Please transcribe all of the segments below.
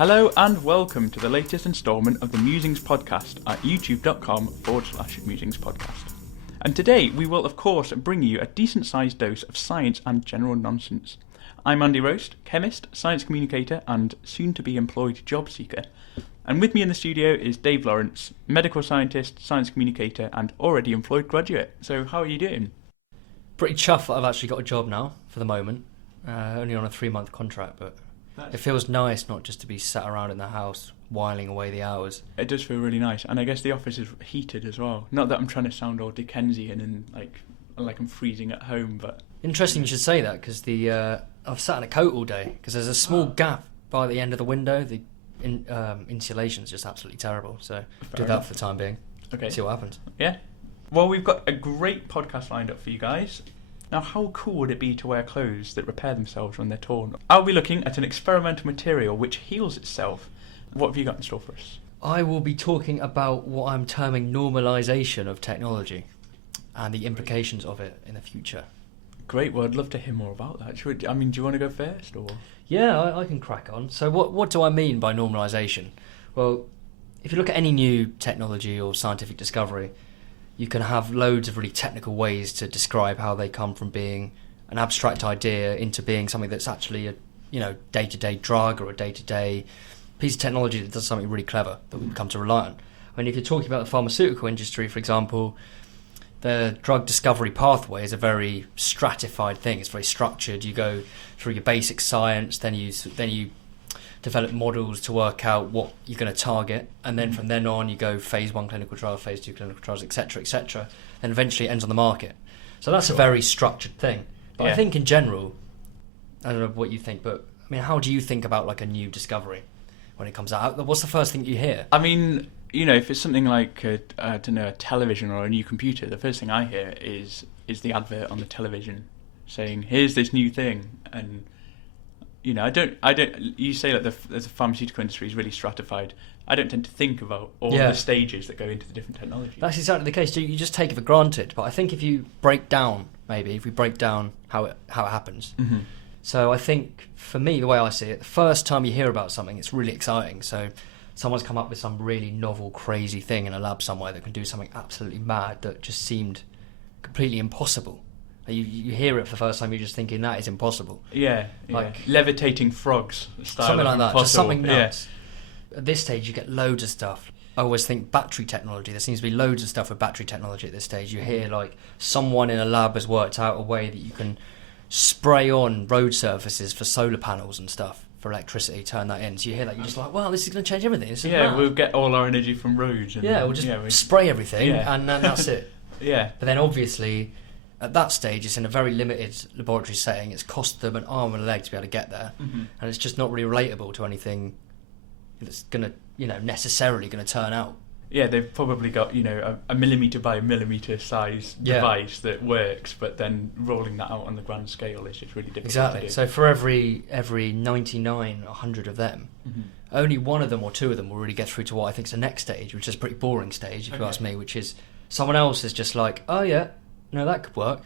Hello and welcome to the latest instalment of the Musings Podcast at youtube.com/Musings Podcast. And today we will of course bring you a decent sized dose of science and general nonsense. I'm Andy Roast, chemist, science communicator and soon to be employed job seeker. And with me in the studio is Dave Lawrence, medical scientist, science communicator and already employed graduate. So how are you doing? Pretty chuffed that I've actually got a job now for the moment. Only on a 3-month contract, but it feels nice not just to be sat around in the house whiling away the hours. It does feel really nice, and I guess the office is heated as well. Not that I'm trying to sound all Dickensian and like I'm freezing at home, but... Interesting you should say that, because I've sat in a coat all day, because there's a small gap by the end of the window. The insulation is just absolutely terrible, so do that for the time being. Okay. See what happens. Yeah. Well, we've got a great podcast lined up for you guys. Now, how cool would it be to wear clothes that repair themselves when they're torn? I'll be looking at an experimental material which heals itself. What have you got in store for us? I will be talking about what I'm terming normalisation of technology and the implications of it in the future. Great, well, I'd love to hear more about that. Do you want to go first? Or? Yeah, I can crack on. So what do I mean by normalisation? Well, if you look at any new technology or scientific discovery, you can have loads of really technical ways to describe how they come from being an abstract idea into being something that's actually a day-to-day drug or a day-to-day piece of technology that does something really clever that we've come to rely on. I mean, if you're talking about the pharmaceutical industry, for example, the drug discovery pathway is a very stratified thing. It's very structured. You go through your basic science, then you develop models to work out what you're going to target, and then from then on you go phase 1 clinical trial, phase 2 clinical trials, etc., and eventually it ends on the market. So that's a very structured thing. But I think in general, I don't know what you think, but I mean, how do you think about like a new discovery when it comes out? What's the first thing you hear? I mean, if it's something like a television or a new computer, the first thing I hear is the advert on the television saying, "Here's this new thing," and I don't. You say that the pharmaceutical industry is really stratified. I don't tend to think about all the stages that go into the different technologies. That's exactly the case. You just take it for granted. But I think if we break down how it happens. Mm-hmm. So I think for me, the way I see it, the first time you hear about something, it's really exciting. So someone's come up with some really novel, crazy thing in a lab somewhere that can do something absolutely mad that just seemed completely impossible. You hear it for the first time, you're just thinking that is impossible. Yeah, like levitating frogs style, something like that, just something nuts. Yeah. At this stage, you get loads of stuff. I always think battery technology. There seems to be loads of stuff with battery technology at this stage. You hear like someone in a lab has worked out a way that you can spray on road surfaces for solar panels and stuff for electricity. Turn that in, so you hear that, you're just like, wow, this is going to change everything. We'll get all our energy from roads. And, we'll just spray everything, and then that's it. Yeah. But then obviously, at that stage, it's in a very limited laboratory setting. It's cost them an arm and a leg to be able to get there, and it's just not really relatable to anything that's going to, necessarily going to turn out. Yeah, they've probably got, a millimetre by a millimetre size device that works, but then rolling that out on the grand scale is just really difficult. Exactly. To do. So for every 99, 100 of them, only one of them or two of them will really get through to what I think is the next stage, which is a pretty boring stage, if you ask me, which is someone else is just like, oh yeah, no, that could work.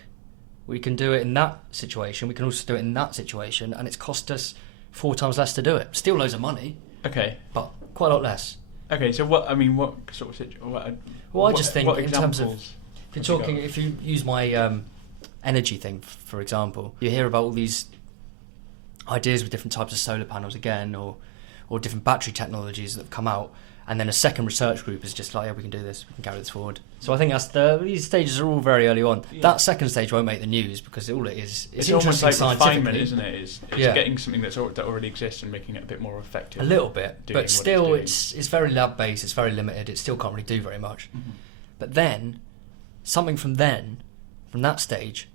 We can do it in that situation. We can also do it in that situation, and it's cost us 4 times less to do it. Still loads of money. Okay. But quite a lot less. Okay, so what sort of situation? Well, I just think in examples terms of, if you use my energy thing, for example, you hear about all these ideas with different types of solar panels again, or different battery technologies that have come out, and then a second research group is just like, yeah, we can do this, we can carry this forward. So I think these stages are all very early on. Yeah. That second stage won't make the news because all it is, it's almost like refinement, scientifically, isn't it? It's getting something that already exists and making it a bit more effective. A little bit, but still, it's very lab based. It's very limited. It still can't really do very much. Mm-hmm. But then, something from that stage,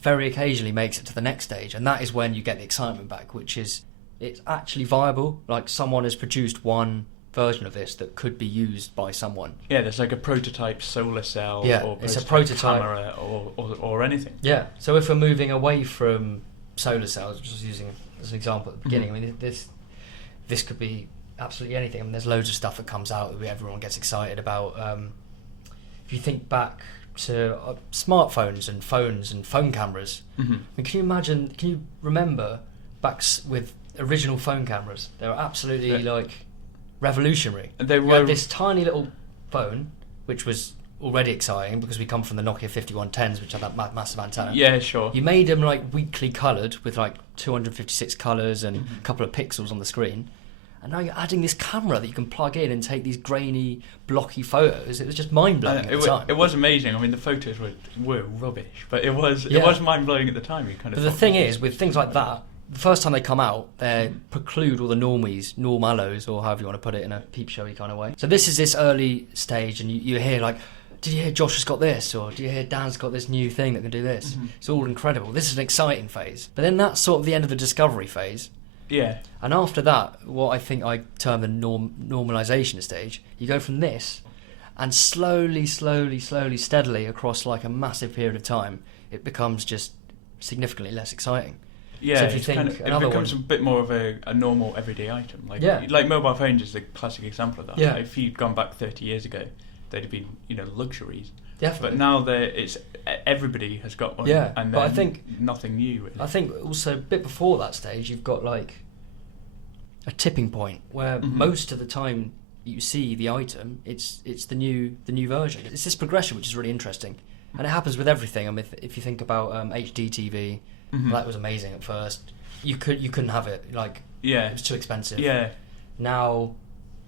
very occasionally makes it to the next stage, and that is when you get the excitement back, which is it's actually viable. Like someone has produced one version of this that could be used by someone. Yeah, there's like a prototype solar cell, or it's a prototype camera, or anything. Yeah. So if we're moving away from solar cells, just using as an example at the beginning, I mean, this could be absolutely anything. I mean, there's loads of stuff that comes out that everyone gets excited about. If you think back to smartphones and phones and phone cameras, I mean, can you remember with original phone cameras. They were absolutely revolutionary. They We were had this tiny little phone, which was already exciting because we come from the Nokia 5110s, which had that massive antenna. Yeah, sure. You made them weakly coloured with 256 colours and a couple of pixels on the screen. And now you're adding this camera that you can plug in and take these grainy, blocky photos. It was just mind-blowing at the time. It was amazing. I mean, the photos were rubbish, but it was mind-blowing at the time. You kind of. But the thing is, with things like that, the first time they come out, they preclude all the normalos, or however you want to put it in a peep showy kind of way. So this is this early stage, and you hear did you hear Josh has got this, or do you hear Dan's got this new thing that can do this? Mm-hmm. It's all incredible. This is an exciting phase. But then that's sort of the end of the discovery phase. Yeah. And after that, what I think I term the normalisation stage, you go from this, and slowly, steadily across a massive period of time, it becomes just significantly less exciting. Yeah, so if you think it becomes a bit more of a normal everyday item. Like mobile phones is the classic example of that. Yeah. If you'd gone back 30 years ago, they'd have been luxuries. Definitely. But now everybody has got one. Yeah, and but I think nothing new. Really. I think also a bit before that stage, you've got a tipping point where most of the time you see the item, it's the new version. It's this progression which is really interesting, and it happens with everything. I mean, if you think about HD TV, that was amazing at first. You couldn't have it. It was too expensive. Yeah. Now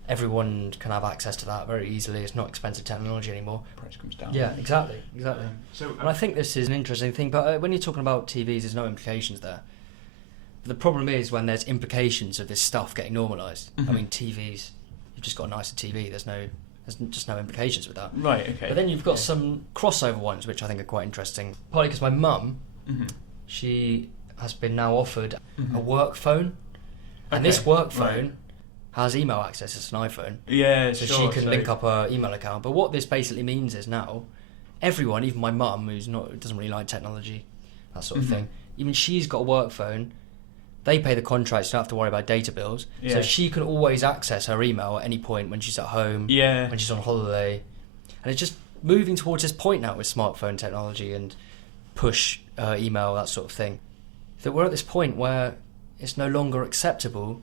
everyone can have access to that very easily. It's not expensive technology anymore. Price comes down. Yeah, exactly. And I think this is an interesting thing. But when you're talking about TVs, there's no implications there. The problem is when there's implications of this stuff getting normalised. I mean, TVs, you've just got a nicer TV. There's just no implications with that. Right, okay. But then you've got some crossover ones, which I think are quite interesting. Partly because my mum, she has been now offered a work phone. And this work phone has email access. It's an iPhone. Yeah, so she can link up her email account. But what this basically means is now, everyone, even my mum, doesn't really like technology, that sort of thing, even she's got a work phone. They pay the contract, so you don't have to worry about data bills. Yeah. So she can always access her email at any point when she's at home, when she's on holiday. And it's just moving towards this point now with smartphone technology and push email, that sort of thing. That we're at this point where it's no longer acceptable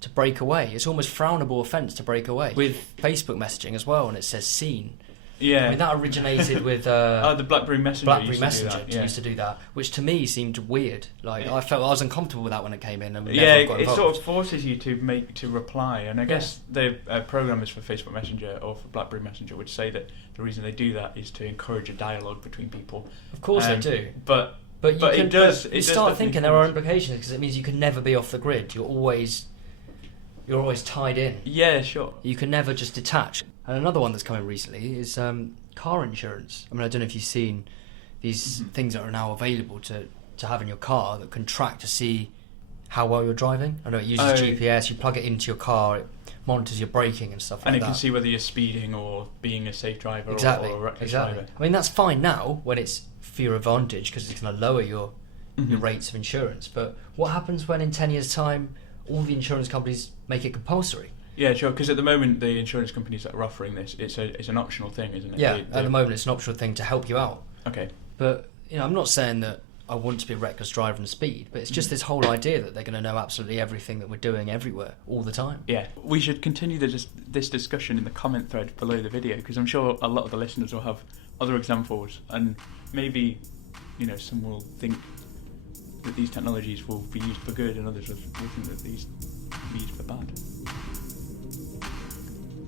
to break away. It's almost frownable offence to break away. With Facebook messaging as well, and it says seen. Yeah. I mean, that originated with... the BlackBerry Messenger used to do that, which to me seemed weird. I felt I was uncomfortable with that when it came in. And it sort of forces you to reply. And I guess the programmers for Facebook Messenger or for BlackBerry Messenger would say that the reason they do that is to encourage a dialogue between people. Of course they do. But you start thinking there are implications, because it means you can never be off the grid. You're always tied in. Yeah, sure. You can never just detach. And another one that's come in recently is car insurance. I mean, I don't know if you've seen these things that are now available to have in your car that can track to see how well you're driving. I know it uses GPS. You plug it into your car, it monitors your braking and stuff like that. And it can see whether you're speeding or being a safe driver or a reckless driver. I mean, that's fine now when it's for your advantage, because it's going to lower your rates of insurance. But what happens when in 10 years' time all the insurance companies make it compulsory? Yeah, sure, because at the moment the insurance companies that are offering this, it's an optional thing, isn't it? Yeah, at the moment it's an optional thing to help you out. Okay. But, I'm not saying that I want to be a reckless driver and speed, but it's just this whole idea that they're going to know absolutely everything that we're doing everywhere, all the time. Yeah. We should continue this discussion in the comment thread below the video, because I'm sure a lot of the listeners will have other examples, and maybe, some will think that these technologies will be used for good and others will think that these will be used for bad.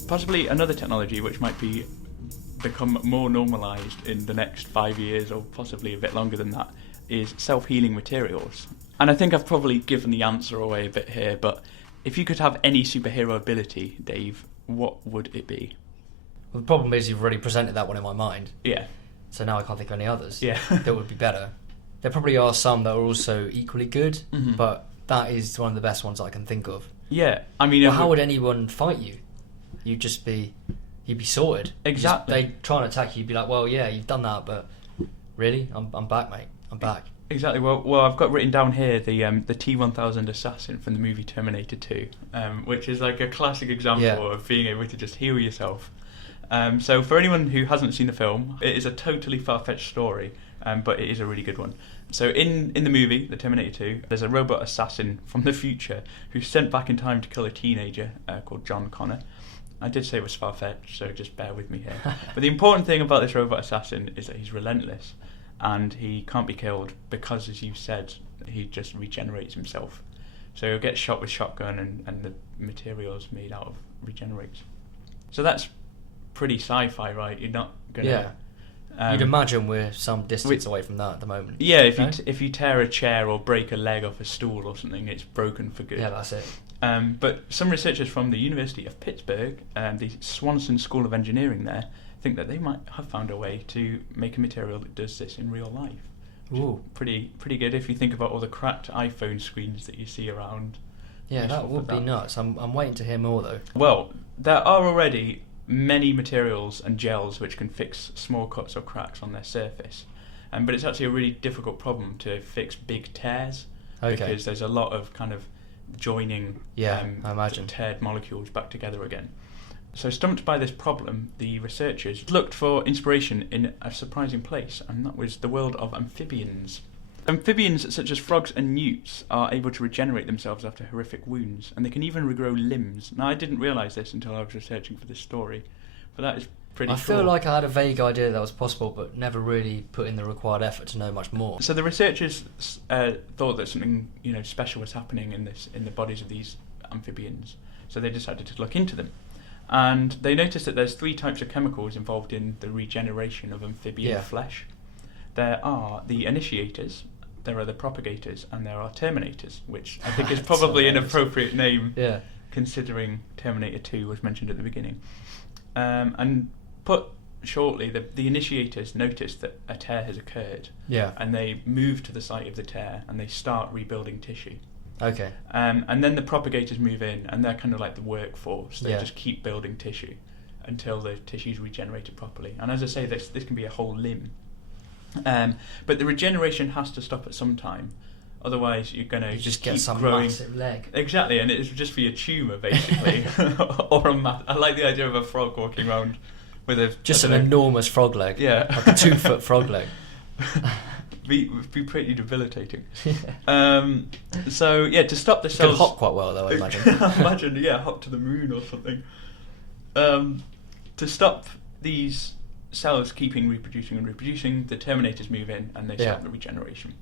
Possibly another technology which might become more normalised in the next 5 years, or possibly a bit longer than that, is self-healing materials. And I think I've probably given the answer away a bit here, but if you could have any superhero ability, Dave, what would it be? Well, the problem is you've already presented that one in my mind. Yeah. So now I can't think of any others that would be better. There probably are some that are also equally good, but that is one of the best ones I can think of. Yeah, I mean... Well, how would anyone fight you? You'd be sorted. Exactly. They try and attack you, you'd be like, well, yeah, you've done that, but really? I'm back, mate. I'm back. Exactly. Well, I've got written down here the T-1000 assassin from the movie Terminator 2, which is like a classic example of being able to just heal yourself. So for anyone who hasn't seen the film, it is a totally far-fetched story, but it is a really good one. So in the movie, The Terminator 2, there's a robot assassin from the future who's sent back in time to kill a teenager called John Connor. I did say it was far-fetched, so just bear with me here. But the important thing about this robot assassin is that he's relentless, and he can't be killed because, as you said, he just regenerates himself. So he'll get shot with shotgun, and the materials made out of regenerates. So that's pretty sci-fi, right? You're not gonna... Yeah. You'd imagine we're some distance away from that at the moment. Yeah, if you tear a chair or break a leg off a stool or something, it's broken for good. Yeah, that's it. But some researchers from the University of Pittsburgh, the Swanson School of Engineering there, think that they might have found a way to make a material that does this in real life. Ooh. Pretty good if you think about all the cracked iPhone screens that you see around. Yeah, that would be nuts. I'm waiting to hear more though. Well, there are already many materials and gels which can fix small cuts or cracks on their surface, but it's actually a really difficult problem to fix big tears, because there's a lot of kind of joining I imagine teared molecules back together again. So stumped by this problem, the researchers looked for inspiration in a surprising place, and that was the world of amphibians. Amphibians such as frogs and newts are able to regenerate themselves after horrific wounds, and they can even regrow limbs. Now, I didn't realise this until I was researching for this story, but that is pretty cool. I feel like I had a vague idea that was possible, but never really put in the required effort to know much more. So the researchers thought that something special was happening in the bodies of these amphibians, so they decided to look into them. And they noticed that there's 3 types of chemicals involved in the regeneration of amphibian flesh. There are the initiators, there are the propagators, and there are terminators, which I think is probably an appropriate name, considering Terminator 2 was mentioned at the beginning. And put shortly, the initiators noticed that a tear has occurred, and they move to the site of the tear, and they start rebuilding tissue. Okay. And then the propagators move in, and they're kind of like the workforce. They just keep building tissue until the tissue's regenerated properly. And as I say, this can be a whole limb. But the regeneration has to stop at some time, otherwise you're going to just keep get some growing. massive leg. Exactly, and it's just be a tumour basically, or I like the idea of a frog walking around with an enormous frog leg. Yeah, like a 2-foot frog leg. Be pretty debilitating. So to stop the cells. Could hop quite well though, I imagine. Imagine, hop to the moon or something. To stop these cells keeping reproducing, the terminators move in and they start the regeneration.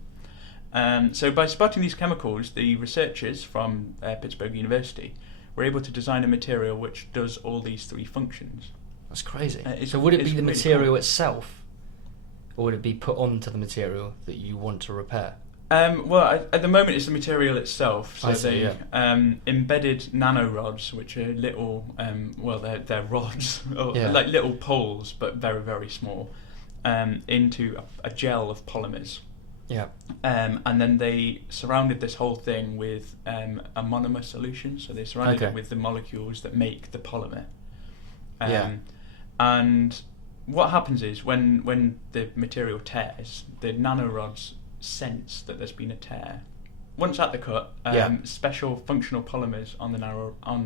So by spotting these chemicals, the researchers from Pittsburgh University were able to design a material which does all these 3 functions. That's crazy. So would it be the really material cool. itself, or would it be put onto the material that you want to repair? At the moment it's the material itself. So they embedded nanorods, which are little, they're rods, like little poles, but very, very small, into a gel of polymers. Yeah. And then they surrounded this whole thing with a monomer solution. So they surrounded it with the molecules that make the polymer. And what happens is when the material tears, the nanorods sense that there's been a tear. Once at the cut, special functional polymers on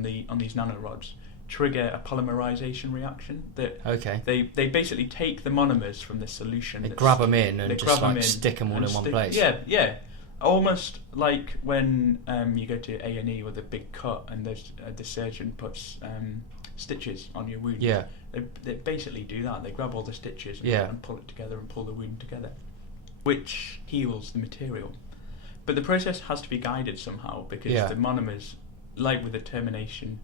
these nanorods trigger a polymerization reaction. They basically take the monomers from this solution. They grab them in and just stick them all in one place. Yeah. Almost like when you go to A&E with a big cut and the surgeon puts stitches on your wound. Yeah. They basically do that. They grab all the stitches and pull it together and pull the wound together, which heals the material. But the process has to be guided somehow, because the monomers, like with the termination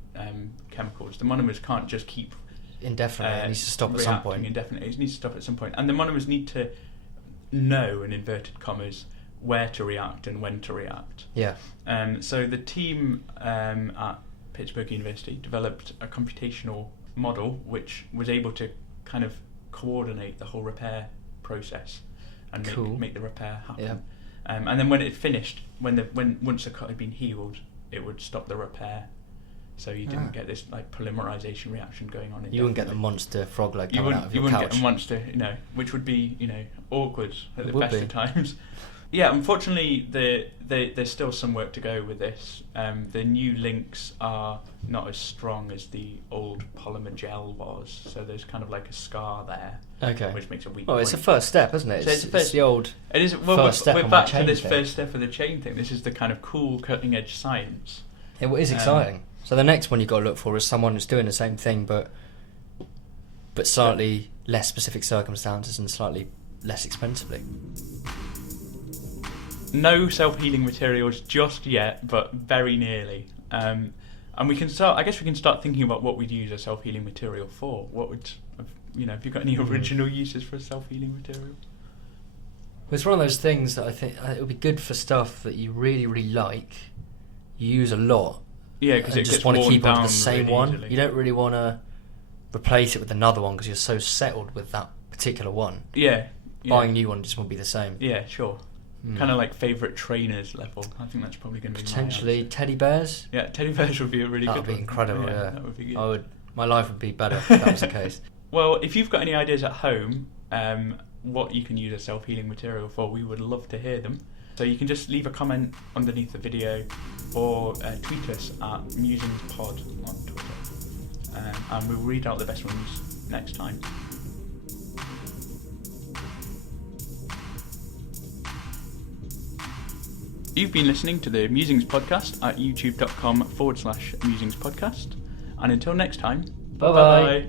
chemicals, the monomers can't just keep indefinitely. It needs to stop at some point. Indefinitely. It needs to stop at some point. And the monomers need to know, in inverted commas, where to react and when to react. Yeah. So the team at Pittsburgh University developed a computational model which was able to kind of coordinate the whole repair process and make the repair happen. Yeah. And then when it finished, once the cut had been healed, it would stop the repair, so you didn't get this like polymerization reaction going on. You wouldn't get the monster frog leg coming out of your couch. You wouldn't get a monster, which would be awkward at the best of times. Yeah, unfortunately, there's still some work to go with this. The new links are not as strong as the old polymer gel was, so there's kind of like a scar there, Okay. which makes a weak Well, point. it's a first step, isn't it? So It's the old. It is. Well, first step we're on back the to chain this thing. first step of the chain thing. This is the kind of cool, cutting-edge science. It is exciting. So the next one you've got to look for is someone who's doing the same thing, but slightly less specific circumstances and slightly less expensively. No self-healing materials just yet, but very nearly. And we can start. I guess we can start thinking about what we'd use a self-healing material for. What would, have you got any original uses for a self-healing material? Well, it's one of those things that I think it would be good for stuff that you really, really like, you use a lot. Yeah, because and it just gets want to worn keep on down the same really one. easily. You don't really want to replace it with another one because you're so settled with that particular one. Yeah. Buying a new one just won't be the same. Yeah, sure. Kind of like favourite trainers level. I think that's probably going to be Potentially teddy bears. Yeah, teddy bears would be a really That good would be one. incredible. Yeah, that would be good. My life would be better if that was the case. Well, if you've got any ideas at home, what you can use a self-healing material for, we would love to hear them. So you can just leave a comment underneath the video or tweet us at MusingsPod on Twitter. And we'll read out the best ones next time. You've been listening to the Musings Podcast at youtube.com/Musings Podcast. And until next time, Bye-bye. bye-bye.